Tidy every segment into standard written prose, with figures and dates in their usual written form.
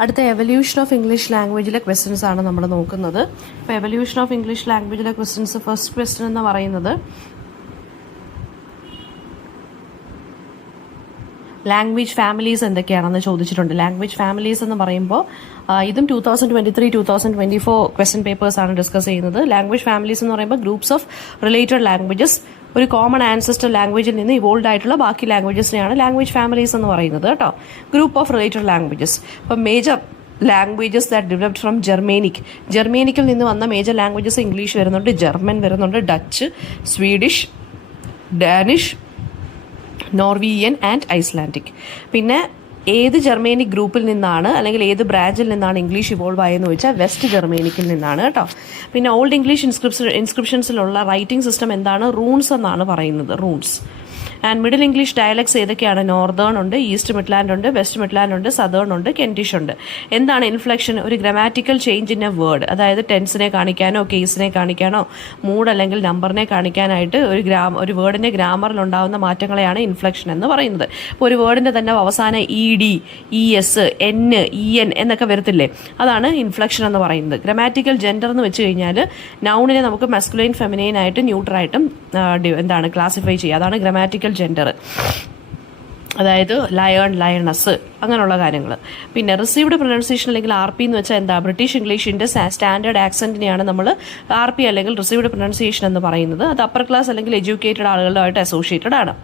അടുത്ത evolution of English ലാംഗ്വേജിലെ questions ആണ് നമ്മൾ നോക്കുന്നത്. ഇപ്പോൾ എവല്യൂഷൻ ഓഫ് ഇംഗ്ലീഷ് ലാംഗ്വേജിലെ ക്വസ്റ്റ്യൻസ് ഫസ്റ്റ് ക്വസ്റ്റ്യൻ എന്ന് പറയുന്നത് ലാംഗ്വേജ് ഫാമിലീസ് എന്തൊക്കെയാണെന്ന് ചോദിച്ചിട്ടുണ്ട്. ലാംഗ്വേജ് ഫാമിലീസ് എന്ന് പറയുമ്പോൾ ഇതും 2023-2024 ക്വസ്റ്റ്യൻ പേപ്പേഴ്സ് ആണ് ഡിസ്കസ് ചെയ്യുന്നത്. ലാംഗ്വേജ് ഫാമിലീസ് എന്ന് പറയുമ്പോൾ ഗ്രൂപ്പ്സ് ഓഫ് റിലേറ്റഡ് ലാംഗ്വേജസ്, ഒരു കോമൺ ആൻസസ്റ്റർ ലാംഗ്വേജിൽ നിന്ന് ഇവോൾവ് ആയിട്ടുള്ള ബാക്കി ലാംഗ്വേജസിനെയാണ് ലാംഗ്വേജ് ഫാമിലീസ് എന്ന് പറയുന്നത് കേട്ടോ. Group of related languages. ഇപ്പം major languages that developed from ജർമേനിക്കിൽ നിന്ന് വന്ന മേജർ ലാംഗ്വേജസ് ഇംഗ്ലീഷ് വരുന്നുണ്ട്, ജർമ്മൻ വരുന്നുണ്ട്, Dutch, Swedish, Danish, Norwegian and Icelandic. പിന്നെ ഏത് ജർമ്മേനിക് ഗ്രൂപ്പിൽ നിന്നാണ് അല്ലെങ്കിൽ ഏത് ബ്രാഞ്ചിൽ നിന്നാണ് ഇംഗ്ലീഷ് ഇവോൾവ് ആയെന്ന് ചോദിച്ചാൽ വെസ്റ്റ് ജർമ്മേനിക്കിൽ നിന്നാണ് കേട്ടോ. പിന്നെ ഓൾഡ് ഇംഗ്ലീഷ് ഇൻസ്ക്രിപ്ഷൻസിലുള്ള റൈറ്റിംഗ് സിസ്റ്റം എന്താണ്? റൂൺസ് എന്നാണ് പറയുന്നത്, റൂൺസ്. ആൻഡ് മിഡിൽ ഇംഗ്ലീഷ് ഡയലക്ട്സ് ഏതൊക്കെയാണ്? നോർത്തേൺ ഉണ്ട്, ഈസ്റ്റ് മിഡ്ലാൻഡ് ഉണ്ട്, വെസ്റ്റ് മിഡ്ലാൻഡ് ഉണ്ട്, സദേൺ ഉണ്ട്, കെൻറ്റിഷ് ഉണ്ട്. എന്താണ് ഇൻഫ്ലക്ഷൻ? ഒരു grammatical change in A word, അതായത് ടെൻസിനെ കാണിക്കാനോ കേസിനെ കാണിക്കാനോ മൂഡ് അല്ലെങ്കിൽ നമ്പറിനെ കാണിക്കാനായിട്ട് ഒരു വേർഡിന്റെ ഗ്രാമറിൽ ഉണ്ടാകുന്ന മാറ്റങ്ങളെയാണ് ഇൻഫ്ലക്ഷൻ എന്ന് പറയുന്നത്. ഇപ്പോൾ ഒരു വേർഡിന്റെ തന്നെ അവസാനം ED, ES, N, EN എന്നൊക്കെ വരത്തില്ലേ, അതാണ് ഇൻഫ്ലക്ഷൻ എന്ന് പറയുന്നത്. ഗ്രാമാറ്റിക്കൽ ജെൻഡർ എന്ന് വെച്ച് കഴിഞ്ഞാൽ നൗണിനെ നമുക്ക് മസ്കുലൈൻ, ഫെമിനൈൻ ആയിട്ടും ന്യൂട്രായിട്ടും എന്താണ് ക്ലാസിഫൈ ചെയ്യുക, അതാണ് ഗ്രാമാറ്റിക്കൽ ജെൻഡർ. അതായത് ലയൺ, ലയണസ് അങ്ങനെയുള്ള കാര്യങ്ങൾ. പിന്നെ റിസീവ്ഡ് പ്രൊനൗൺസിയേഷൻ അല്ലെങ്കിൽ RP എന്ന് വെച്ചാൽ എന്താ? ബ്രിട്ടീഷ് ഇംഗ്ലീഷിന്റെ സ്റ്റാൻഡേർഡ് ആക്സെന്റിനെയാണ് നമ്മൾ RP അല്ലെങ്കിൽ റിസീവ്ഡ് പ്രൊനൗൺസിയേഷൻ എന്ന് പറയുന്നത്. അത് അപ്പർ ക്ലാസ് അല്ലെങ്കിൽ എഡ്യൂക്കേറ്റഡ് ആളുകളുമായിട്ട് അസോസിയേറ്റഡ് ആണ്.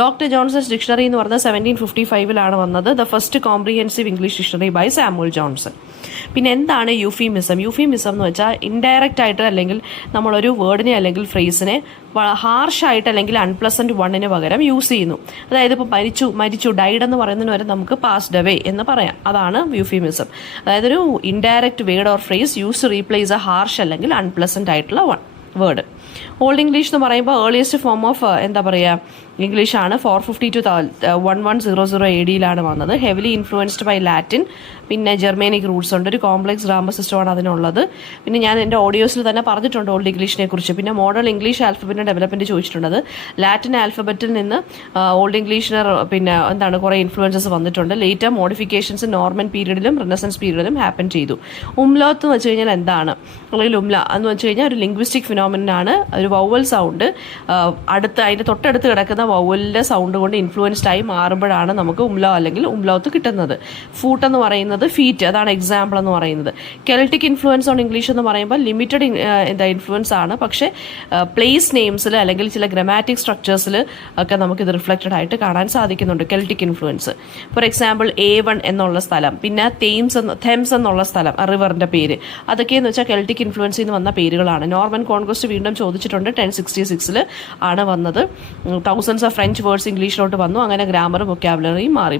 ഡോക്ടർ ജോൺസൺസ് ഡിക്ഷണറി എന്ന് പറഞ്ഞത് 1755 വന്നത്. The first comprehensive English dictionary by Samuel Johnson. പിന്നെ എന്താണ് യൂഫീമിസം? യൂഫീമിസം എന്ന് വെച്ചാൽ ഇൻഡയറക്റ്റ് ആയിട്ട് അല്ലെങ്കിൽ നമ്മളൊരു വേർഡിനെ അല്ലെങ്കിൽ ഫ്രേസിനെ ഹാർഷായിട്ട് അല്ലെങ്കിൽ അൺപ്ലസന്റ് വണ്ണിന് പകരം യൂസ് ചെയ്യുന്നു. അതായത് ഇപ്പോൾ മരിച്ചു ഡൈഡ് എന്ന് പറയുന്നതിന് വരെ നമുക്ക് പാസ്ഡ് അവേ എന്ന് പറയാം, അതാണ് യൂഫീമിസം. അതായത് ഒരു indirect word or phrase use to replace a harsh അല്ലെങ്കിൽ അൺപ്ലസന്റ് ആയിട്ടുള്ള വേർഡ്. ഓൾഡ് ഇംഗ്ലീഷ് എന്ന് പറയുമ്പോൾ ഏർലിയസ്റ്റ് ഫോം ഓഫ് എന്താ പറയുക ഇംഗ്ലീഷാണ്. 450 to 1100 AD വന്നത്. Heavily influenced by Latin. പിന്നെ ജർമേനിക് റൂട്ട്സ് ഉണ്ട്. ഒരു കോംപ്ലക്സ് ഗ്രാമർ സിസ്റ്റമാണ് അതിനുള്ളത്. പിന്നെ ഞാൻ എൻ്റെ ഓഡിയോസിൽ തന്നെ പറഞ്ഞിട്ടുണ്ട് ഓൾഡ് ഇംഗ്ലീഷിനെ കുറിച്ച്. പിന്നെ മോഡേൺ ഇംഗ്ലീഷ് ആൽഫബറ്റിൻ്റെ ഡെവലപ്മെൻറ്റ് ചോദിച്ചിട്ടുള്ളത്. ലാറ്റിൻ ആൽഫബറ്റിൽ നിന്ന് ഓൾഡ് ഇംഗ്ലീഷിന് പിന്നെ എന്താണ് കുറേ ഇൻഫ്ലുവൻസസ് വന്നിട്ടുണ്ട്. ലേറ്റർ മോഡിഫിക്കേഷൻസ് നോർമൻ പീരീഡിലും റെനസൻസ് പീരീഡിലും ഹാപ്പൻ ചെയ്തു. ഉംലോത്ത് എന്ന് വെച്ച് കഴിഞ്ഞാൽ എന്താണ്? അല്ലെങ്കിൽ ഉംല എന്ന് വെച്ച് കഴിഞ്ഞാൽ ഒരു ലിംഗ്വിസ്റ്റിക് ഫിനോമിനാണ്. ഒരു വൗവൽ സൗണ്ട് അതിൻ്റെ തൊട്ടടുത്ത് കിടക്കുന്ന വൗവലിൻ്റെ സൗണ്ട് കൊണ്ട് ഇൻഫ്ലുവൻസ്ഡ് ആയി മാറുമ്പോഴാണ് നമുക്ക് ഉംലോ അല്ലെങ്കിൽ ഉംലോത്ത് കിട്ടുന്നത്. ഫൂട്ട് എന്ന് പറയുന്നത് ഫീറ്റ്, അതാണ് എക്സാമ്പിൾ എന്ന് പറയുന്നത്. കെൽറ്റിക് ഇൻഫ്ലുവൻസ് ഓൺ ഇംഗ്ലീഷ് എന്ന് പറയുമ്പോൾ ലിമിറ്റഡ് ഇൻഫ്ലുവൻസ് ആണ്. പക്ഷേ പ്ലേസ് നെയിംസിൽ അല്ലെങ്കിൽ ചില ഗ്രാമാറ്റിക് സ്ട്രക്ചേഴ്സിൽ ഒക്കെ നമുക്കിത് റിഫ്ലക്റ്റഡ് ആയിട്ട് കാണാൻ സാധിക്കുന്നുണ്ട് Celtic influence. For example A1 എന്നുള്ള സ്ഥലം, പിന്നെ തെംസ് എന്നുള്ള സ്ഥലം, റിവറിന്റെ പേര്, അതൊക്കെയെന്ന് വെച്ചാൽ കെൽറ്റിക് ഇൻഫ്ലുവൻസിൽ നിന്ന് വന്ന പേരുകളാണ്. നോർമൻ കോൺക്വസ്റ്റ് വീണ്ടും ചോദിച്ചിട്ടുണ്ട്. 1066 ആണ് വന്നത്. തൗസൻഡ്സ് ഓഫ് ഫ്രഞ്ച് വേർഡ്സ് ഇംഗ്ലീഷിലോട്ട് വന്നു. അങ്ങനെ ഗ്രാമറും വൊക്കാബുലറിയും മാറി.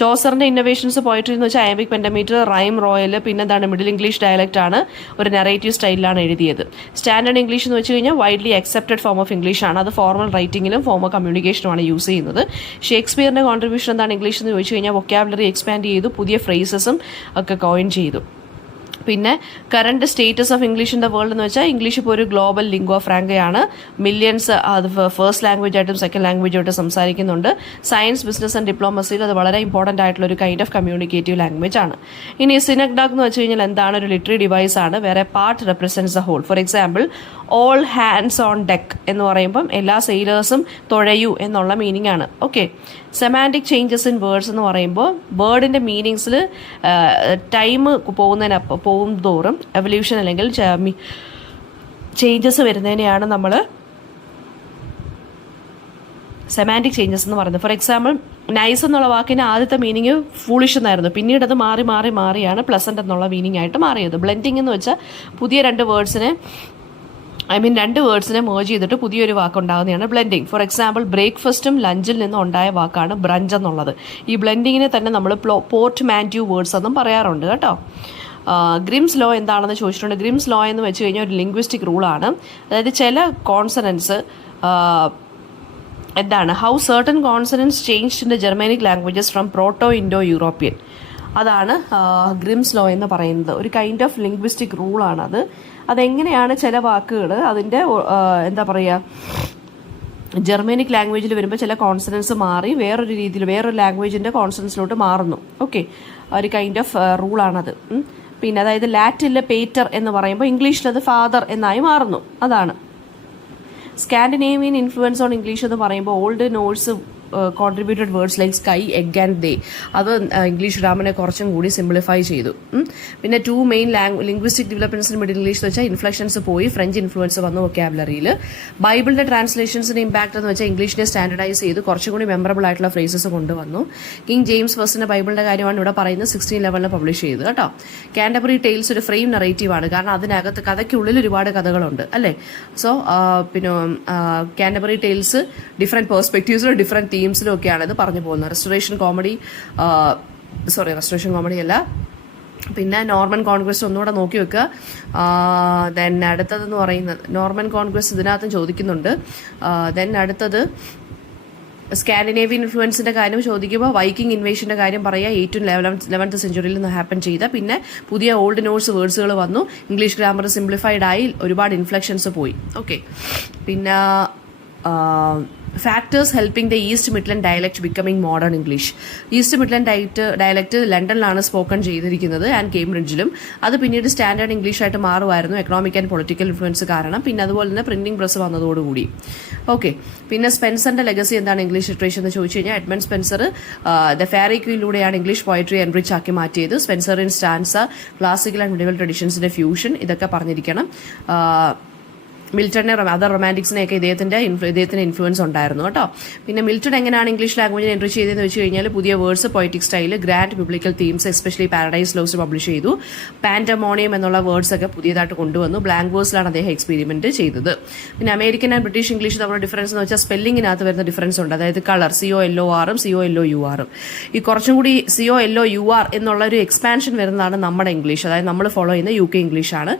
ചോസറിന്റെ ഇന്നോവേഷൻസ് പോയിട്രി എന്ന് വെച്ചാൽ അയബിക് പെൻഡമീറ്റർ, റൈം റോയൽ, പിന്നെ എന്താണ് മിഡിൽ ഇംഗ്ലീഷ് ഡയലക്റ്റ് ആണ്. ഒരു നെറേറ്റീവ് സ്റ്റൈലിലാണ് എഴുതിയത്. സ്റ്റാൻഡേർഡ് ഇംഗ്ലീഷ് എന്ന് വെച്ച് കഴിഞ്ഞാൽ widely accepted form of English ആണ്. അത് ഫോർമൽ റൈറ്റിംഗിലും ഫോമൽ കമ്മ്യൂണിക്കേഷനുമാണ് യൂസ് ചെയ്യുന്നത്. ഷേക്സ്പിയറിന്റെ കോൺട്രിബ്യൂഷൻ എന്താണ് ഇംഗ്ലീഷ് എന്ന് ചോദിച്ചു കഴിഞ്ഞാൽ വൊക്കാബുലറി എക്സ്പാൻഡ് ചെയ്തു, പുതിയ ഫ്രേസസും ഒക്കെ കോയിൻ ചെയ്തു. പിന്നെ current status of English in the world എന്ന് വെച്ചാൽ ഇംഗ്ലീഷ് ഇപ്പോൾ ഒരു ഗ്ലോബൽ ലിംഗ്വ ഫ്രാങ്കയാണ്. മില്യൺസ് അത് ഫസ്റ്റ് ലാംഗ്വേജ് ആയിട്ടും സെക്കൻഡ് ലാംഗ്വേജ് ആയിട്ടും സംസാരിക്കുന്നുണ്ട്. സയൻസ്, ബിസിനസ് ആൻഡ് ഡിപ്ലോമസിയിൽ അത് വളരെ ഇമ്പോർട്ടൻ്റ് ആയിട്ടുള്ള ഒരു കൈൻഡ് ഓഫ് കമ്മ്യൂണിക്കേറ്റീവ് ലാംഗ്വേജ് ആണ്. ഇനി സിനക്ഡാക് എന്ന് വെച്ച് കഴിഞ്ഞാൽ എന്താണ്? ഒരു ലിറ്ററി ഡിവൈസ് ആണ്. വേറെ part represents a whole. For example all hands on deck എന്ന് പറയുമ്പം എല്ലാ സെയിലേഴ്സും തുഴയൂ എന്നുള്ള മീനിങ് ആണ്. Okay. Semantic changes in words എന്ന് പറയുമ്പോൾ വേർഡിൻ്റെ മീനിങ്സിൽ ടൈം പോകും തോറും എവല്യൂഷൻ അല്ലെങ്കിൽ ചേഞ്ചസ് വരുന്നതിനെയാണ് നമ്മൾ സെമാൻറ്റിക് ചേഞ്ചസ് എന്ന് പറയുന്നത്. ഫോർ എക്സാമ്പിൾ നൈസ് എന്നുള്ള വാക്കിന് ആദ്യത്തെ മീനിങ് ഫൂളിഷ് എന്നായിരുന്നു. പിന്നീട് അത് മാറിയാണ് പ്ലസന്റ് എന്നുള്ള മീനിങ് ആയിട്ട് മാറിയത്. ബ്ലെൻഡിങ് എന്ന് വെച്ചാൽ പുതിയ രണ്ട് വേർഡ്സിനെ മേർജ് ചെയ്തിട്ട് പുതിയൊരു വാക്കുണ്ടാകുന്നതാണ് ബ്ലെൻഡിങ്. ഫോർ എക്സാമ്പിൾ ബ്രേക്ക്ഫാസ്റ്റും ലഞ്ചിൽ നിന്നും ഉണ്ടായ വാക്കാണ് ബ്രഞ്ച് എന്നുള്ളത്. ഈ ബ്ലെൻഡിങ്ങിനെ തന്നെ നമ്മൾ പോർട്ട് മാൻറ്റ്യൂ വേർഡ്സ് എന്നും പറയാറുണ്ട് കേട്ടോ. ഗ്രിംസ് ലോ എന്താണെന്ന് ചോദിച്ചിട്ടുണ്ട്. ഗ്രിംസ് ലോ എന്ന് വെച്ച് കഴിഞ്ഞാൽ ഒരു ലിംഗ്വിസ്റ്റിക് റൂളാണ്. അതായത് ചില കോൺസണൻസ് എന്താണ് how certain consonants changed in the Germanic languages from Proto Indo European, അതാണ് ഗ്രിംസ് ലോ എന്ന് പറയുന്നത്. ഒരു കൈൻഡ് ഓഫ് ലിംഗ്വിസ്റ്റിക് റൂളാണത്. അതെങ്ങനെയാണ് ചില വാക്കുകൾ അതിൻ്റെ എന്താ പറയുക ജർമനിക് ലാംഗ്വേജിൽ വരുമ്പോൾ ചില കോൺസണൻസ് മാറി വേറൊരു ലാംഗ്വേജിൻ്റെ കോൺസണൻസിലോട്ട് മാറുന്നു. ഓക്കെ, ഒരു കൈൻഡ് ഓഫ് റൂളാണത്. പിന്നെ അതായത് ലാറ്റിനിൽ പേറ്റർ എന്ന് പറയുമ്പോൾ ഇംഗ്ലീഷിലത് ഫാദർ എന്നായി മാറുന്നു. അതാണ് സ്കാൻഡിനേവിയൻ ഇൻഫ്ലുവൻസ് ഓൺ ഇംഗ്ലീഷ് എന്ന് പറയുമ്പോൾ old Norse contributed words like sky, egg and they, അത് ഇംഗ്ലീഷ് ഗ്രാമറിനെ കുറച്ചും കൂടി സിംപ്ലിഫൈ ചെയ്തു. പിന്നെ 2 main linguistic developments in middle English എന്ന് വെച്ചാൽ ഇൻഫ്ലക്ഷൻസ് പോയി, ഫ്രഞ്ച് ഇൻഫ്ലുവൻസ് വന്നു വൊക്കാബുലറിയിൽ. ബൈബിളിന്റെ ട്രാൻസ്ലേഷൻസിന്റെ ഇമ്പാക്ട് എന്ന് വെച്ചാൽ ഇംഗ്ലീഷിനെ സ്റ്റാൻഡർഡൈസ് ചെയ്ത് കുറച്ചും കൂടി മെമ്മറബിൾ ആയിട്ടുള്ള ഫ്രേസസ് കൊണ്ടുവന്നു. കിങ് ജെയിംസ് ഫസ്റ്റിന്റെ ബൈബിളിന്റെ കാര്യമാണ് ഇവിടെ പറയുന്നത്, 1611 പബ്ലിഷ് ചെയ്ത് കേട്ടോ. കാൻറ്റർബറി ടെയിൽസ് ഒരു ഫ്രെയിം നറേറ്റീവ് ആണ്, കാരണം അതിനകത്ത് കഥയ്ക്കുള്ളിൽ ഒരുപാട് കഥകളുണ്ട് അല്ലേ. സോ പിന്നെ കാൻറ്റർബറി ടെയിൽസ് ഡിഫറെന്റ് പെർസ്പെക്റ്റീവ്സിലും ഡിഫറെന്റ് തീംസിലും ഒക്കെയാണ് ഇത് പറഞ്ഞു പോകുന്നത്. റെസ്റ്റോറേഷൻ കോമഡി അല്ല. പിന്നെ നോർമൻ കോൺക്വസ്റ്റ് ഒന്നുകൂടെ നോക്കി വെക്കുക. ദെൻ അടുത്തതെന്ന് പറയുന്നത് നോർമൻ കോൺക്വസ്റ്റ് ഇതിനകത്തും ചോദിക്കുന്നുണ്ട്. ദെൻ അടുത്തത് സ്കാൻഡിനേവിയൻ ഇൻഫ്ലുവൻസിന്റെ കാര്യം ചോദിക്കുമ്പോൾ വൈക്കിംഗ് ഇൻവേഷന്റെ കാര്യം പറയുക. 8th to 11th സെഞ്ചുറിയിൽ നിന്ന് ഹാപ്പൻ ചെയ്ത. പിന്നെ പുതിയ ഓൾഡ് നോട്ട്സ് വേർഡ്സുകൾ വന്നു, ഇംഗ്ലീഷ് ഗ്രാമർ സിംപ്ലിഫൈഡ് ആയി, ഒരുപാട് ഇൻഫ്ലക്ഷൻസ് പോയി. ഓക്കെ. പിന്നെ factors helping the East Midland dialect becoming modern English. East Midland dialect ലണ്ടനിലാണ് സ്പോക്കൺ ചെയ്തിരിക്കുന്നത് ആൻഡ് കേംബ്രിഡ്ജിലും. അത് പിന്നീട് സ്റ്റാൻഡേർഡ് ഇംഗ്ലീഷ് ആയിട്ട് മാറുമായിരുന്നു എക്കണോമിക് ആൻഡ് പൊളിറ്റിക്കൽ ഇൻഫ്ലുവൻസ് കാരണം. പിന്നെ അതുപോലെ തന്നെ പ്രിന്റിംഗ് പ്രസ് വന്നതോടുകൂടി. ഓക്കെ. പിന്നെ സ്പെൻസറിന്റെ ലെഗസി എന്താണ് ഇംഗ്ലീഷ് ലിറ്ററേച്ചർ എന്ന് ചോദിച്ചു കഴിഞ്ഞാൽ എഡ്മണ്ട് സ്പെൻസർ ദ ഫെയറി ക്വീനിലൂടെയാണ് ഇംഗ്ലീഷ് പോയട്രി എൻറിച്ച് ആക്കി മാറ്റിയത്. Spenser in stanza, classical and medieval ട്രഡീഷൻസിന്റെ ഫ്യൂഷൻ, ഇതൊക്കെ പറഞ്ഞിരിക്കണം. മിൽട്ടനെ അതർ റൊമാൻറ്റിക്സിനെയൊക്കെ ഇദ്ദേഹത്തിന് ഇൻഫ്ലുവൻസ് ഉണ്ടായിരുന്നു കേട്ടോ. പിന്നെ മിൽട്ടൺ എങ്ങനെയാണ് ഇംഗ്ലീഷ് ലാംഗ്വേജിനെ എൻട്രി ചെയ്തതെന്ന് വെച്ച് കഴിഞ്ഞാൽ പുതിയ words, poetic style, grand biblical themes, especially Paradise Lost publish ചെയ്തു. പാൻഡമോണിയം എന്നുള്ള വേർഡ്സ് ഒക്കെ പുതിയതായിട്ട് കൊണ്ടുവന്നു. ബ്ലാങ്ക് വേഴ്സിലാണ് അദ്ദേഹം എക്സ്പെരിമെന്റ് ചെയ്തത്. പിന്നെ അമേരിക്കൻ ആൻഡ് ബ്രിട്ടീഷ് ഇംഗ്ലീഷ് തമ്മിലുള്ള ഡിഫറൻസ് എന്ന് വെച്ചാൽ സ്പെല്ലിങ്ങിനകത്ത് വരുന്ന ഡിഫറൻസ് ഉണ്ട്. അതായത് കളർ COLORും COLOURും. ഈ കുറച്ചും കൂടി COLOUR എന്നുള്ള ഒരു എക്സ്പാൻഷൻ വരുന്നതാണ് നമ്മുടെ ഇംഗ്ലീഷ്, അതായത് നമ്മൾ ഫോളോ ചെയ്യുന്ന UK ഇംഗ്ലീഷ് ആണ്.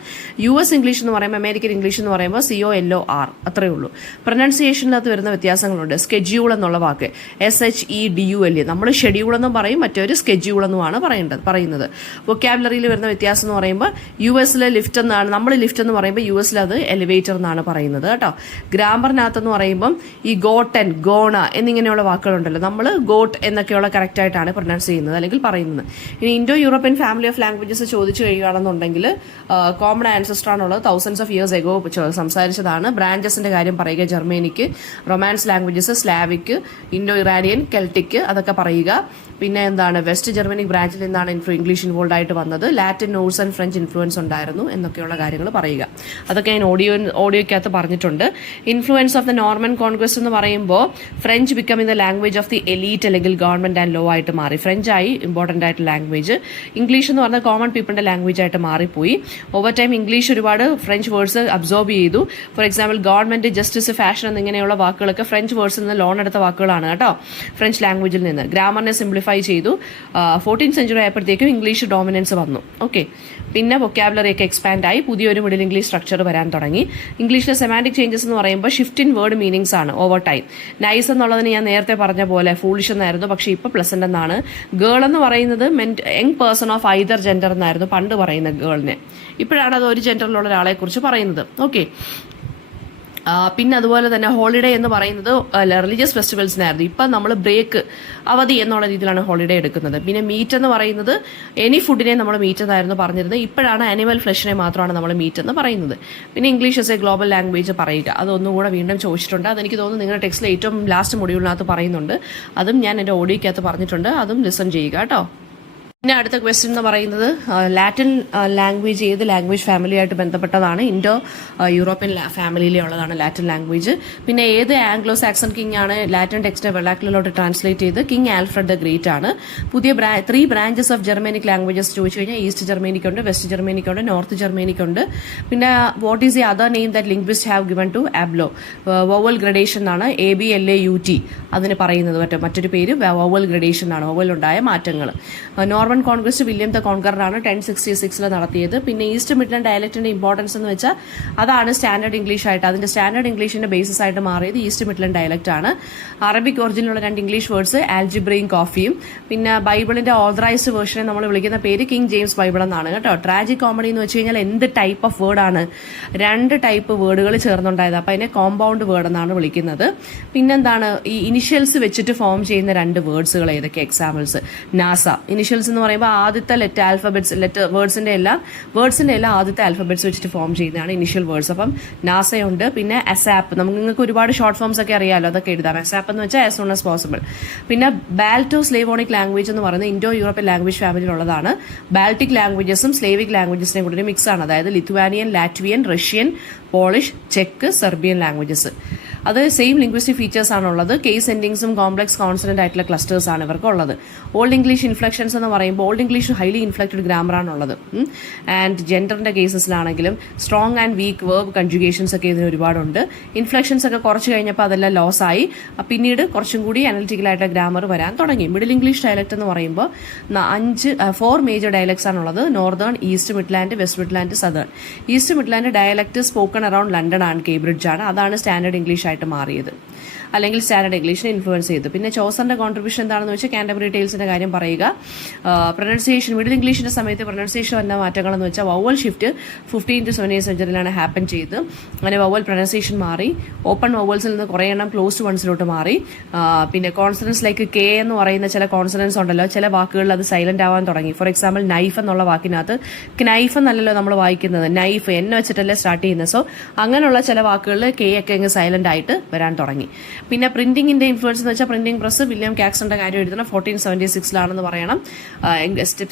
US ഇംഗ്ലീഷ് എന്ന് പറയുമ്പോൾ, അമേരിക്കൻ ഇംഗ്ലീഷ് എന്ന് പറയുമ്പോൾ COLOR അത്രേ ഉള്ളൂ. പ്രൊനൗൺസിയേഷനകത്ത് വരുന്ന വ്യത്യാസങ്ങളുണ്ട്. സ്കെഡ്യൂൾ എന്നുള്ള വാക്ക് SHEDULE, നമ്മൾ ഷെഡ്യൂൾ എന്നും പറയും, മറ്റൊരു സ്കെഡ്യൂൾ എന്നുമാണ് പറയുന്നത്. വൊക്കാബുലറിയിൽ വരുന്ന വ്യത്യാസം എന്ന് പറയുമ്പോൾ US ലിഫ്റ്റ് എന്നാണ്, നമ്മൾ ലിഫ്റ്റ് എന്ന് പറയുമ്പോൾ US അത് എലിവേറ്റർ എന്നാണ് പറയുന്നത് കേട്ടോ. ഗ്രാമറിനകത്തെന്ന് പറയുമ്പം ഈ ഗോട്ടൻ, ഗോണ എന്നിങ്ങനെയുള്ള വാക്കുകളുണ്ടല്ലോ, നമ്മൾ ഗോട്ട് എന്നൊക്കെയുള്ള കറക്റ്റ് ആയിട്ടാണ് പ്രൊനൗൺസ് ചെയ്യുന്നത് അല്ലെങ്കിൽ പറയുന്നത്. ഇനി Indo European family of languages ചോദിച്ചു കഴിയുകയാണെന്നുണ്ടെങ്കിൽ കോമൺ ആൻസസ്റ്റർ ആണുള്ളത്. തൗസൻഡ്സ് ഓഫ് ഇയേഴ്സ് എഗോ സംസാരിച്ചതാണ്. ബ്രാഞ്ചസിന്റെ കാര്യം പറയുക, Germanic, Romance languages, Slavic, Indo Iranian, Celtic, അതൊക്കെ പറയുക. പിന്നെ എന്താണ്, വെസ്റ്റ് ജർമ്മനിക് ബ്രാഞ്ചിൽ നിന്നാണ് ഇംഗ്ലീഷ് ഇൻവോൾവ് ആയിട്ട് വന്നത്. Latin, Norse and French influence ഉണ്ടായിരുന്നു എന്നൊക്കെയുള്ള കാര്യങ്ങൾ പറയുക. അതൊക്കെ ഞാൻ ഓഡിയോയ്ക്കകത്ത് പറഞ്ഞിട്ടുണ്ട്. Influence of the Norman conquest എന്ന് പറയുമ്പോൾ French becoming the language of the elite അല്ലെങ്കിൽ ഗവൺമെന്റ് ആൻഡ് ലോ ആയിട്ട് മാറി. ഫ്രഞ്ച് ആയി ഇമ്പോർട്ടന്റ് ആയിട്ട് ലാംഗ്വേജ്. ഇംഗ്ലീഷ് എന്ന് പറഞ്ഞാൽ കോമൺ പീപ്പിളിന്റെ ലാംഗ്വേജ് ആയിട്ട് മാറിപ്പോയി. ഓവർ ടൈം ഇംഗ്ലീഷ് ഒരുപാട് ഫ്രഞ്ച് വേർഡ്സ് അബ്സോർബ് ചെയ്തു. For example government, justice, fashion എന്നിങ്ങനെയുള്ള വാക്കുകളൊക്കെ ഫ്രഞ്ച് വേർഡ്സിൽ നിന്ന് ലോൺ എടുത്ത വാക്കുകളാണ് കേട്ടോ, ഫ്രഞ്ച് ലാംഗ്വേജിൽ നിന്ന്. ഗ്രാമറിനെ സിംപ്ലിഫൈ ചെയ്തു. 14th സെഞ്ചുറി ആയപ്പോഴത്തേക്കും ഇംഗ്ലീഷ് ഡോമിനൻസ് വന്നു. ഓക്കെ. പിന്നെ വൊക്കാബുലറി ഒക്കെ എക്സ്പാൻഡ് ആയി, പുതിയൊരു മിഡിൽ ഇംഗ്ലീഷ് സ്ട്രക്ചർ വരാൻ തുടങ്ങി. ഇംഗ്ലീഷിലെ സെമാൻറ്റിക് ചേഞ്ചസ് എന്ന് പറയുമ്പോൾ ഷിഫ്റ്റ് ഇൻ വേർഡ് മീനിങ്സ് ആണ് ഓവർ ടൈം. നൈസ് എന്നുള്ളതിന് ഞാൻ നേരത്തെ പറഞ്ഞ പോലെ ഫൂളിഷ് എന്നായിരുന്നു, പക്ഷെ ഇപ്പൊ പ്ലസന്റ് എന്നാണ്. ഗേൾ എന്ന് പറയുന്നത് young person of either gender എന്നായിരുന്നു പണ്ട് പറയുന്നത് ഗേളിനെ. ഇപ്പോഴാണ് അത് ഒരു ജെൻഡറിലുള്ള ഒരാളെ കുറിച്ച് പറയുന്നത്. ഓക്കെ. പിന്നെ അതുപോലെ തന്നെ ഹോളിഡേ എന്ന് പറയുന്നത് റിലീജിയസ് ഫെസ്റ്റിവൽസിനായിരുന്നു. ഇപ്പം നമ്മൾ ബ്രേക്ക്, അവധി എന്നുള്ള രീതിയിലാണ് ഹോളിഡേ എടുക്കുന്നത്. പിന്നെ മീറ്റ് എന്ന് പറയുന്നത് എനി ഫുഡിനെ നമ്മൾ മീറ്റ് എന്നായിരുന്നു പറഞ്ഞിരുന്നത്. ഇപ്പോഴാണ് ആനിമൽ ഫ്ലഷിനെ മാത്രമാണ് നമ്മൾ മീറ്റ് എന്ന് പറയുന്നത്. പിന്നെ English S A global language പറയുക, അതൊന്നുകൂടെ വീണ്ടും ചോദിച്ചിട്ടുണ്ട്. അതെനിക്ക് തോന്നുന്നു നിങ്ങളുടെ ടെക്സ്റ്റിൽ ഏറ്റവും ലാസ്റ്റ് മൊഡ്യൂളിനകത്ത് പറയുന്നുണ്ട്. അതും ഞാൻ എൻ്റെ ഓഡിയോയ്ക്കകത്ത് പറഞ്ഞിട്ടുണ്ട്, അതും ലിസൺ ചെയ്യുക കേട്ടോ. പിന്നെ അടുത്ത ക്വസ്റ്റ്യൻ എന്ന് പറയുന്നത് ലാറ്റിൻ ലാംഗ്വേജ് ഏത് ലാംഗ്വേജ് ഫാമിലിയായിട്ട് ബന്ധപ്പെട്ടതാണ്? ഇൻഡോ യൂറോപ്യൻ ഫാമിലിയിലുള്ളതാണ് ലാറ്റിൻ ലാംഗ്വേജ്. പിന്നെ ഏത് ആംഗ്ലോ സാക്സൺ കിങ് ആണ് ലാറ്റിൻ ടെക്സ്റ്റ് വെർണാക്കുലറിലോട്ട് ട്രാൻസ്ലേറ്റ് ചെയ്ത്? കിങ് ആൽഫ്രഡ് ദ ഗ്രേറ്റ് ആണ്. പുതിയ 3 ബ്രാഞ്ചസ് ഓഫ് ജർമ്മനിക് ലാംഗ്വേജസ് ചോദിച്ചു കഴിഞ്ഞാൽ ഈസ്റ്റ് ജർമ്മനിക്കുണ്ട്, വെസ്റ്റ് ജർമ്മനിക്കുണ്ട്, നോർത്ത് ജർമ്മനിക്കുണ്ട്. പിന്നെ what is the other name that linguist have given to ablaut? Vowel gradation എന്നാണ്, ABLAUT അതിന് പറയുന്നത്. മറ്റൊരു പേര് വോവൽ ഗ്രഡേഷൻ ആണ്, വോവൽ ഉണ്ടായ മാറ്റങ്ങൾ. നോർമൻ കോൺക്വസ്റ്റ് വില്യം ദ കോൺകറാണ് 1066 നടത്തിയത്. പിന്നെ ഈസ്റ്റ് മിഡ്ലൻഡ് ഡയലക്റ്റിന്റെ ഇമ്പോർട്ടൻസ് എന്ന് വെച്ചാൽ അതാണ് സ്റ്റാൻഡേർഡ് ഇംഗ്ലീഷ് ആയിട്ട്, അതിന്റെ സ്റ്റാൻഡേർഡ് ഇംഗ്ലീഷിന്റെ ബേസിസ് ആയിട്ട് മാറിയത് ഈസ്റ്റ് മിഡ്ലൻഡ് ഡയലക്റ്റ് ആണ്. അറബിക് ഒറിജിനുള്ള 2 ഇംഗ്ലീഷ് വേർഡ്സ് ആൽജിബ്രയും കോഫിയും. പിന്നെ ബൈബിളിന്റെ ഓതറൈസ്ഡ് വേർഷനെ നമ്മൾ വിളിക്കുന്ന പേര് കിങ് ജെയിംസ് ബൈബിൾ എന്നാണ് കേട്ടോ. ട്രാജിക് കോമഡി എന്ന് വെച്ച് കഴിഞ്ഞാൽ എന്ത് ടൈപ്പ് ഓഫ് വേർഡ് ആണ്? 2 ടൈപ്പ് വേർഡുകൾ ചേർന്നുണ്ടായത്, അപ്പൊ അതിനെ കോമ്പൗണ്ട് വേർഡ് എന്നാണ് വിളിക്കുന്നത്. പിന്നെന്താണ്, ഈ ഇനിഷ്യൽസ് വെച്ചിട്ട് ഫോം ചെയ്യുന്ന 2 വേർഡ്സുകൾ ഏതൊക്കെ? Examples: NASA. ഇനിഷ്യൽസ് എന്ന് പറയുമ്പോൾ ആദ്യത്തെ വേർഡ്സിന്റെ എല്ലാം ആദ്യത്തെ ആൽഫബറ്റ്സ് വെച്ചിട്ട് ഫോം ചെയ്യുന്നതാണ് ഇനിഷ്യൽ വേർഡ്സ്. അപ്പം നാസയുണ്ട്, പിന്നെ അസാപ്പ്, നിങ്ങൾക്ക് ഒരുപാട് ഷോർട്ട് ഫോംസ് ഒക്കെ അറിയാമല്ലോ, അതൊക്കെ എഴുതാം. അസാപ്പ് എന്ന് വെച്ചാൽ ആസ് സൂൺ ആസ് പോസിബിൾ. പിന്നെ ബാൽറ്റോ സ്ലേവോണിക് ലാംഗ്വേജ് എന്ന് പറയുന്നത് ഇൻഡോ യൂറോപ്യൻ ലാംഗ്വേജ് ഫാമിലിയിലുള്ളതാണ്. ബാൾട്ടിക് ലാംഗ്വേജസും സ്ലേവിക് ലാംഗ്വേജസിനെയും കൂടി ഒരു മിക്സ് ആണ്. അതായത് ലിത്വാനിയൻ, ലാറ്റ്വിയൻ, റഷ്യൻ, പോളിഷ്, ചെക്ക്, സെർബിയൻ ലാംഗ്വേജസ്. അത് സെയിം ലിംഗ്വിസ്റ്റിക് ഫീച്ചേഴ്സ് ആണുള്ളത്. കേസ് എൻഡിങ്സും കോംപ്ലക്സ് കോൺസണന്റ് ആയിട്ടുള്ള ക്ലസ്റ്റേഴ്സ് ആണ് ഇവർക്ക് ഉള്ളത്. ഓൾഡ് ഇംഗ്ലീഷ് ഇൻഫ്ലക്ഷൻസ് എന്ന് പറയുമ്പോൾ Old English highly inflected grammar ആണുള്ളത്. ആൻഡ് ജെൻഡറിന്റെ കേസസിലാണെങ്കിലും strong and weak verb conjugations ഒക്കെ ഇതിന് ഒരുപാടുണ്ട്. ഇൻഫ്ലക്ഷൻസ് ഒക്കെ കുറച്ച് കഴിഞ്ഞപ്പോൾ അതെല്ലാം ലോസ് ആയി. പിന്നീട് കുറച്ചും കൂടി അനലിറ്റിക്കലായിട്ട് ഗ്രാമർ വരാൻ തുടങ്ങി. മിഡിൽ ഇംഗ്ലീഷ് ഡയലക്ട് എന്ന് പറയുമ്പോൾ 4 മേജർ ഡയലക്ട്സ് ആണുള്ളത്. Northern, east Midland, west Midland, southern. East Midland dialect spoken around London ആണ്, കേംബ്രിഡ്ജ് ആണ്. അതാണ് സ്റ്റാൻഡേർഡ് ഇംഗ്ലീഷ് ആയിട്ട് മാറിയത്, അല്ലെങ്കിൽ സ്റ്റാൻഡേർഡ് ഇംഗ്ലീഷിനെ ഇൻഫ്ലുവൻസ് ചെയ്തു. പിന്നെ ചോസറിന്റെ കോൺട്രിബ്യൂഷൻ എന്താണെന്ന് വെച്ചാൽ കാൻറ്റർബറി ടെയിൽസിന്റെ കാര്യം പറയുക. പ്രൊനൗൺസിയേഷൻ, മിഡിൽ ഇംഗ്ലീഷിന്റെ സമയത്ത് പ്രൊനൗൺസിയേഷൻ വന്ന മാറ്റങ്ങളെന്ന് വെച്ചാൽ vowel shift 15th to 17th സെഞ്ചുറിയിലാണ് ഹാപ്പൻ ചെയ്ത്. അങ്ങനെ വവൽ പ്രൊനൗൺസിയേഷൻ മാറി. ഓപ്പൺ വവൽസിൽ നിന്ന് കുറേ എണ്ണം ക്ലോസ്ഡ് വൺസിലോട്ട് മാറി. പിന്നെ കോൺസണൻസ് ലൈക്ക് കെ എന്ന് പറയുന്ന ചില കോൺസണൻസ് ഉണ്ടല്ലോ, ചില വാക്കുകളിൽ അത് സൈലന്റ് ആവാൻ തുടങ്ങി. ഫോർ എക്സാമ്പിൾ നൈഫ് എന്നുള്ള വാക്കിനകത്ത് ക്നൈഫ് എന്നല്ലല്ലോ നമ്മൾ വായിക്കുന്നത്, നൈഫ് എന്നെ വെച്ചിട്ടല്ലേ സ്റ്റാർട്ട് ചെയ്യുന്നത്. സോ അങ്ങനെയുള്ള ചില വാക്കുകളിൽ കെ ഒക്കെ അങ്ങ് സൈലന്റ് ആയിട്ട് വരാൻ തുടങ്ങി. പിന്നെ പ്രിന്റിംഗിന്റെ ഇൻഫ്ലുവൻസ് എന്ന് വെച്ചാൽ പ്രിന്റിംഗ് പ്രസ് വില്യം കാക്സന്റെ കാര്യം എഴുതുന്ന 1476 പറയണം.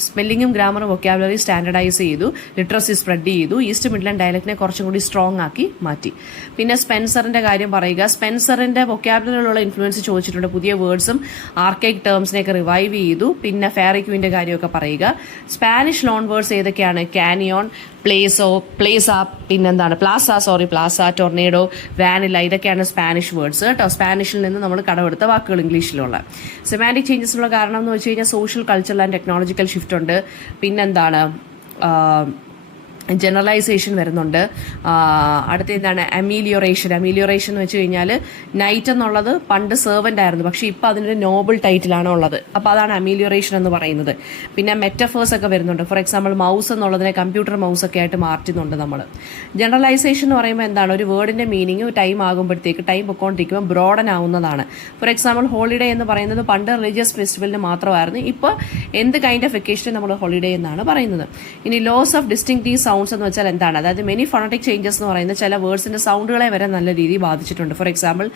സ്പെല്ലിംഗും ഗ്രാമറും വൊക്കാബുലറി സ്റ്റാൻഡർഡൈസ് ചെയ്തു, ലിറ്ററസി സ്പ്രെഡ് ചെയ്തു, ഈസ്റ്റ് മിഡ്ലാൻഡ് ഡയലക്റ്റിനെ കുറച്ചും കൂടി സ്ട്രോങ് ആക്കി മാറ്റി. പിന്നെ സ്പെൻസറിന്റെ കാര്യം പറയുക. സ്പെൻസറിന്റെ വൊക്കാബുലറിയിലുള്ള ഇൻഫ്ലുവൻസ് ചോദിച്ചിട്ടുണ്ട്. പുതിയ വേർഡ്സും ആർക്കൈക് ടേംസിനെയൊക്കെ റിവൈവ് ചെയ്തു. പിന്നെ ഫെയറിക്യൂവിന്റെ കാര്യമൊക്കെ പറയുക. സ്പാനിഷ് ലോൺ വേർഡ്സ് ഏതൊക്കെയാണ്? കാനിയോൺ, പ്ലേസ, പിന്നെന്താണ് പ്ലാസ, ടൊർണേഡോ, വാനില, ഇതൊക്കെയാണ് സ്പാനിഷ് വേർഡ്സ് കേട്ടോ. സ്പാനിഷിൽ നിന്ന് നമ്മൾ കടമെടുത്ത വാക്കുകൾ ഇംഗ്ലീഷിലുള്ള. സെമാൻറ്റിക് ചേഞ്ചസിനുള്ള കാരണം എന്ന് വെച്ച് കഴിഞ്ഞാൽ social, cultural and technological shift ഉണ്ട്. പിന്നെന്താണ്, ജനറലൈസേഷൻ വരുന്നുണ്ട്. അടുത്ത എന്താണ്, അമീലിയോറേഷൻ എന്ന് വെച്ച് കഴിഞ്ഞാൽ നൈറ്റ് എന്നുള്ളത് പണ്ട് സെർവൻ്റ് ആയിരുന്നു, പക്ഷേ ഇപ്പോൾ അതിനൊരു നോബിൾ ടൈറ്റിലാണ് ഉള്ളത്. അപ്പോൾ അതാണ് അമീലിയോറേഷൻ എന്ന് പറയുന്നത്. പിന്നെ മെറ്റഫേഴ്സ് ഒക്കെ വരുന്നുണ്ട്. ഫോർ എക്സാമ്പിൾ മൗസ് എന്നുള്ളതിനെ കമ്പ്യൂട്ടർ മൗസ് ഒക്കെ ആയിട്ട് മാറ്റുന്നുണ്ട് നമ്മൾ. ജനറലൈസേഷൻ എന്ന് പറയുമ്പോൾ എന്താണ്, ഒരു വേർഡിൻ്റെ മീനിങ് ടൈം ആകുമ്പോഴത്തേക്ക്, ടൈം പൊക്കോണ്ടിരിക്കുമ്പോൾ ബ്രോഡൻ ആവുന്നതാണ്. ഫോർ എക്സാമ്പിൾ ഹോളിഡേ എന്ന് പറയുന്നത് പണ്ട് റിലീജിയസ് ഫെസ്റ്റിവലിന് മാത്രമായിരുന്നു, ഇപ്പോൾ എന്ത് കൈൻഡ് ഓഫ് വെക്കേഷൻ നമ്മൾ ഹോളിഡേ എന്നാണ് പറയുന്നത്. ഇനി ലോസ് ഓഫ് ഡിസ്റ്റിങ്ക്റ്റീവ് സൗണ്ട്സ് എന്ന് വെച്ചാൽ എന്താണ്? അതായത് മെനി ഫോണറ്റിക് ചേഞ്ചസ് എന്ന് പറയുന്ന ചില വേർഡ്സിന്റെ സൗണ്ടുകളെ വരെ നല്ല രീതിയിൽ ബാധിച്ചിട്ടുണ്ട്. ഫോർ എക്സാമ്പിൾ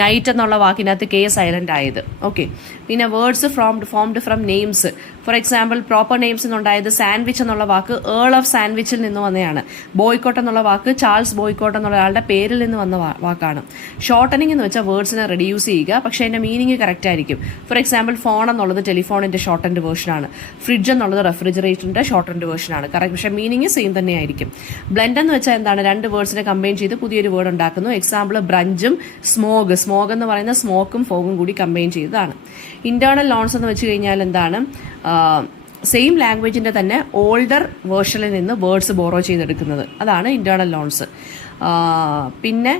നൈറ്റ് എന്നുള്ള വാക്കിനകത്ത് കെ സൈലന്റ് ആയത്. ഓക്കെ. പിന്നെ words formed from names. For example proper names എന്നുണ്ടായത് സാൻഡ്വിച്ച് എന്നുള്ള വാക്ക് ഏൾ ഓഫ് സാൻഡ്വിച്ചിൽ നിന്ന് വന്നതാണ്. ബോയ്ക്കോട്ട് എന്നുള്ള വാക്ക് ചാൾസ് ബോയ്ക്കോട്ട് എന്നുള്ള ആളുടെ പേരിൽ നിന്ന് വന്ന വാക്കാണ്. ഷോർട്ടനിങ് എന്ന് വെച്ചാൽ വേർഡ്സിനെ റെഡ്യൂസ് ചെയ്യുക, പക്ഷേ അതിന്റെ മീനിങ് കറക്റ്റ് ആയിരിക്കും. ഫോർ എക്സാമ്പിൾ ഫോൺ എന്നുള്ളത് ടെലിഫോണിന്റെ ഷോർട്ടൻഡ് വേർഷനാണ്. ഫ്രിഡ്ജ് എന്നുള്ളത് റെഫ്രിജറേറ്ററിന്റെ ഷോർട്ടൻഡ് വേർഷനാണ്. കറക്റ്റ്, പക്ഷേ മീനിങ് സെയിം തന്നെയായിരിക്കും. ബ്ലെൻഡ് എന്ന് വെച്ചാൽ എന്താണ്? രണ്ട് വേർഡ്സിനെ കമ്പൈൻ ചെയ്ത് പുതിയൊരു വേർഡ് ഉണ്ടാക്കുന്നു. എക്സാമ്പിൾ ബ്രഞ്ചും സ്മോഗ് എന്ന് പറയുന്ന സ്മോക്കും ഫോഗും കൂടി കമ്പൈൻ ചെയ്തതാണ്. ഇന്റേണൽ ലോൺസ് എന്ന് വെച്ച് കഴിഞ്ഞാൽ എന്താണ്? സെയിം ലാംഗ്വേജിന്റെ തന്നെ ഓൾഡർ വേർഷനിൽ നിന്ന് വേർഡ്സ് ബോറോ ചെയ്തെടുക്കുന്നത്, അതാണ് ഇന്റേണൽ ലോൺസ്. പിന്നെ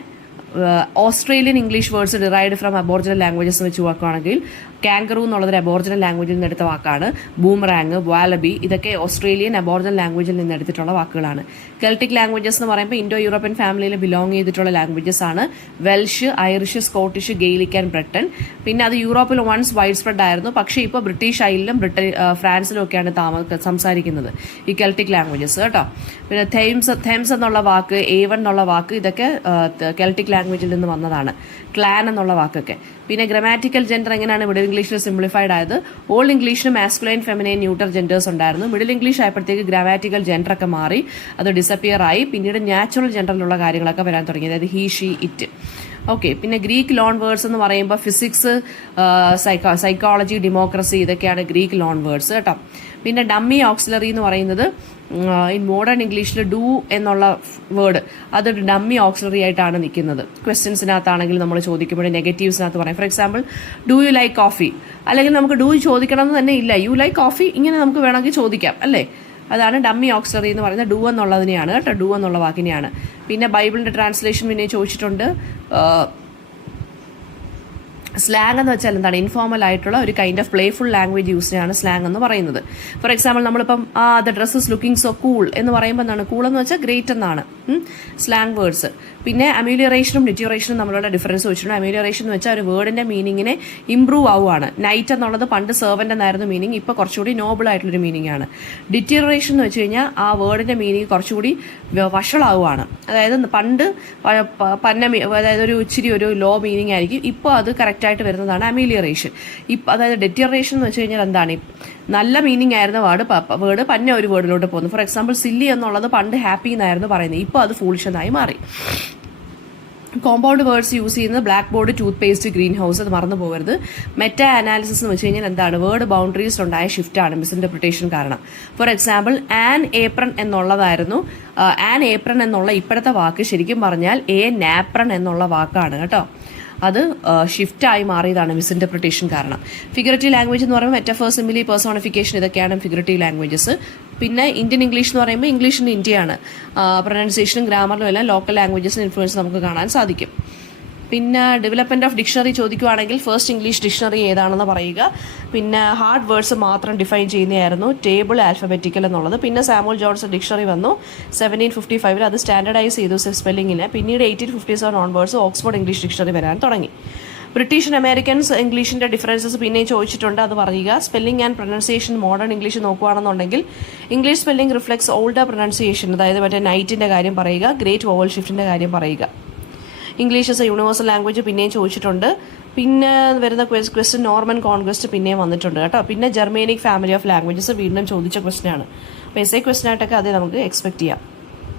Australian English words derived from Aboriginal languages വെച്ച് നോക്കുകയാണെങ്കിൽ കാങ്കറൂ എന്നുള്ളത് അബോർജിനൽ ലാംഗ്വേജിൽ നിന്ന് എടുത്ത വാക്കാണ്. ബൂമറാങ്, വാലബി, ഇതൊക്കെ ഓസ്ട്രേലിയൻ അബോർജിനൽ ലാംഗ്വേജിൽ നിന്ന് എടുത്തിട്ടുള്ള വാക്കുകളാണ്. കെൽട്ടിക് ലാംഗ്വേജസ് എന്ന് പറയുമ്പോൾ ഇൻഡോ യൂറോപ്യൻ ഫാമിലിയിൽ ബിലോങ് ചെയ്തിട്ടുള്ള ലാംഗ്വേജസ് ആണ്. Welsh, Irish, Scottish, Gaelic and Breton. പിന്നെ അത് യൂറോപ്പിൽ വൺസ് വൈഡ് സ്പ്രെഡ് ആയിരുന്നു, പക്ഷേ ഇപ്പോൾ ബ്രിട്ടീഷ് ഐലിലും ഫ്രാൻസിലും ഒക്കെയാണ് സംസാരിക്കുന്നത് ഈ കെൽട്ടിക് ലാംഗ്വേജസ് കേട്ടോ. പിന്നെ തെംസ് എന്നുള്ള വാക്ക്, ഏവൺ എന്നുള്ള വാക്ക്, ഇതൊക്കെ കെൽട്ടിക് ലാംഗ്വേജിൽ നിന്ന് വന്നതാണ്. ക്ലാൻ എന്നുള്ള വാക്കൊക്കെ. പിന്നെ ഗ്രാമാറ്റിക്കൽ ജെൻഡർ എങ്ങനെയാണ് മിഡിൽ ഇംഗ്ലീഷിൽ സിംപ്ലിഫൈഡ് ആയത്? ഓൾഡ് ഇംഗ്ലീഷിൽ മാസ്കുലൈൻ, ഫെമിനൈൻ, ന്യൂട്ടർ ജെൻഡേഴ്സ് ഉണ്ടായിരുന്നു. മിഡിൽ ഇംഗ്ലീഷ് ആയപ്പോഴത്തേക്ക് ഗ്രാമാറ്റിക്കൽ ജെൻഡർ ഒക്കെ മാറി, അത് ഡിസപ്പിയർ ആയി. പിന്നീട് നാച്ചുറൽ ജെൻഡറിലുള്ള കാര്യങ്ങളൊക്കെ വരാൻ തുടങ്ങി, അതായത് ഹീ, ഷീ, ഇറ്റ്. ഓക്കെ. പിന്നെ ഗ്രീക്ക് ലോൺ വേർഡ്സ് എന്ന് പറയുമ്പോൾ ഫിസിക്സ്, സൈക്കോളജി, ഡെമോക്രസി, ഇതൊക്കെയാണ് ഗ്രീക്ക് ലോൺ വേർഡ്സ് കേട്ടോ. പിന്നെ ഡമ്മി ഓക്സിലറി എന്ന് പറയുന്നത് ഇൻ മോഡേൺ ഇംഗ്ലീഷിൽ ഡു എന്നുള്ള വേർഡ്, അതൊരു ഡമ്മി ഓക്സിലറി ആയിട്ടാണ് നിൽക്കുന്നത്. ക്വസ്റ്റ്യൻസിനകത്താണെങ്കിൽ നമ്മൾ ചോദിക്കുമ്പോൾ നെഗറ്റീവ്സിനകത്ത് പറയും. For example do you like coffee, അല്ലെങ്കിൽ നമുക്ക് ഡു ചോദിക്കണം എന്ന് തന്നെ ഇല്ല, യു ലൈക്ക് കോഫി, ഇങ്ങനെ നമുക്ക് വേണമെങ്കിൽ ചോദിക്കാം അല്ലേ. അതാണ് ഡമ്മി ഓക്സിലറി എന്ന് പറയുന്നത്. ഡു എന്നുള്ളതിനെയാണ് കേട്ടോ, ഡു എന്നുള്ള വാക്കിനെയാണ്. പിന്നെ ബൈബിളിന്റെ ട്രാൻസ്ലേഷൻ പിന്നെ ചോദിച്ചിട്ടുണ്ട്. സ്ലാങ് എന്ന് വെച്ചാൽ എന്താണ്? ഇൻഫോർമൽ ആയിട്ടുള്ള ഒരു കൈൻഡ് ഓഫ് പ്ലേഫുൾ ലാംഗ്വേജ് യൂസിനെയാണ് സ്ലാങ് എന്ന് പറയുന്നത്. ഫോർ എക്സാമ്പിൾ നമ്മളിപ്പം the dress is looking so cool എന്ന് പറയുമ്പോൾ എന്താണ്? കൂൾ എന്ന് വെച്ചാൽ ഗ്രേറ്റ് എന്നാണ് സ്ലാങ് വേർഡ്സ്. പിന്നെ അമ്യൂലിയറേഷനും ഡിറ്റോറേഷനും തമ്മിലുള്ള ഡിഫറൻസ് വെച്ചിട്ടുണ്ട്. അമ്യൂലിയറേഷൻ എന്ന് വെച്ചാൽ ഒരു വേർഡിന്റെ മീനിങ്ങിനെ ഇംപ്രൂവ് ആവുകയാണ്. നൈറ്റ് എന്നുള്ളത് പണ്ട് സെർവന്റ് എന്നായിരുന്നു മീനിങ്, ഇപ്പോൾ കുറച്ചുകൂടി നോബിൾ ആയിട്ടുള്ളൊരു മീനിങ് ആണ്. ഡിറ്റോറേഷൻ എന്ന് വെച്ച് കഴിഞ്ഞാൽ ആ വേർഡിന്റെ മീനിങ് കുറച്ചുകൂടി വഷളാവുകയാണ്. അതായത് പണ്ട് അതായത് ഒരു ഇച്ചിരി ഒരു ലോ മീനിങ് ആയിരിക്കും, ഇപ്പോൾ അത് കറക്റ്റ് ആയിട്ട് വരുന്നതാണ് അമീലിയറേഷൻ. അതായത് ഡെറ്ററേഷൻ എന്ന് വെച്ച് കഴിഞ്ഞാൽ എന്താണ്? നല്ല മീനിങ് ആയിരുന്ന വേർഡ് പന്ന ഒരു വേർഡിലോട്ട് പോകുന്നു. ഫോർ എക്സാമ്പിൾ സില്ലി എന്നുള്ളത് പണ്ട് ഹാപ്പി എന്നായിരുന്നു പറയുന്നത്, ഇപ്പോൾ അത് ഫൂളിഷ് എന്നായി മാറി. കോമ്പൗണ്ട് വേർഡ്സ് യൂസ് ചെയ്യുന്നത് black board, tooth paste, green house, അത് മറന്നു പോകരുത്. മെറ്റാ അനാലിസിസ് എന്ന് വെച്ച് കഴിഞ്ഞാൽ എന്താണ്? വേർഡ് ബൗണ്ടറീസ് ഉണ്ടായ ഷിഫ്റ്റാണ് മിസ്ഇന്റർപ്രിട്ടേഷൻ കാരണം. ഫോർ എക്സാമ്പിൾ ആൻ ഏപ്രൺ എന്നുള്ളതായിരുന്നു. ആൻ ഏപ്രൺ എന്നുള്ള ഇപ്പോഴത്തെ വാക്ക് ശരിക്കും പറഞ്ഞാൽ എ നാപ്രൺ എന്നുള്ള വാക്കാണ് കേട്ടോ. അത് ഷിഫ്റ്റായി മാറിയതാണ് മിസ്ഇന്റർപ്രിട്ടേഷൻ കാരണം. ഫിഗറേറ്റീവ് ലാംഗ്വേജ് എന്ന് പറയുമ്പോൾ മെറ്റഫോർ, സിമിലി, പേഴ്സോണിഫിക്കേഷൻ, ഇതൊക്കെയാണ് ഫിഗറേറ്റീവ് ലാംഗ്വേജസ്. പിന്നെ ഇന്ത്യൻ ഇംഗ്ലീഷ് എന്ന് പറയുമ്പോൾ ഇംഗ്ലീഷിൻ്റെ ഇന്ത്യയാണ്. പ്രൊനൗൺസിയേഷനും ഗ്രാമറിലും എല്ലാം ലോക്കൽ ലാംഗ്വേജസിന് ഇൻഫ്ലുവൻസ് നമുക്ക് കാണാൻ സാധിക്കും. പിന്നെ ഡെവലപ്മെന്റ് ഓഫ് ഡിക്ഷണറി ചോദിക്കുവാണെങ്കിൽ ഫസ്റ്റ് ഇംഗ്ലീഷ് ഡിക്ഷണറി ഏതാണെന്ന് പറയുക. പിന്നെ ഹാർഡ് വേർഡ്സ് മാത്രം ഡിഫൈൻ ചെയ്യുന്നതായിരുന്നു ടേബിൾ, ആൽഫബറ്റിക്കൽ എന്നുള്ളത്. പിന്നെ സാമുവൽ ജോൺസൺ ഡിക്ഷണറി വന്നു 1755, അത് സ്റ്റാൻഡർഡൈസ് ചെയ്തു സ്പെല്ലിങ്ങിന്. പിന്നീട് 1857 ഓൺവേർഡ്സ് ഓക്സ്ഫോർഡ് ഇംഗ്ലീഷ് ഡിക്ഷണറി വരാൻ തുടങ്ങി. ബ്രിട്ടീഷ് ആൻഡ് അമേരിക്കൻസ് ഇംഗ്ലീഷിന്റെ ഡിഫറൻസസ് പിന്നെയും ചോദിച്ചിട്ടുണ്ട്, അത് പറയുക. Spelling and pronunciation modern English നോക്കുകയാണെന്നുണ്ടെങ്കിൽ English spelling reflects older pronunciation, അതായത് മറ്റേ നൈറ്റിന്റെ കാര്യം പറയുക, ഗ്രേറ്റ് വോവൽ ഷിഫ്റ്റിന്റെ കാര്യം പറയുക. English S A universal language പിന്നെയും ചോദിച്ചിട്ടുണ്ട്. പിന്നെ വരുന്ന ക്വസ്റ്റ്യൻ നോർമൻ കോൺക്വസ്റ്റ് പിന്നെയും വന്നിട്ടുണ്ട് കേട്ടോ. പിന്നെ ജർമേനിക് ഫാമിലി ഓഫ് ലാംഗ്വേജസ് വീണ്ടും ചോദിച്ച ക്വസ്റ്റ്യൻ ആണ്. അപ്പോൾ എസ് എ ക്വസ്റ്റ്യൻ ആയിട്ടൊക്കെ അതേ നമുക്ക് എക്സ്പെക്ട് ചെയ്യാം.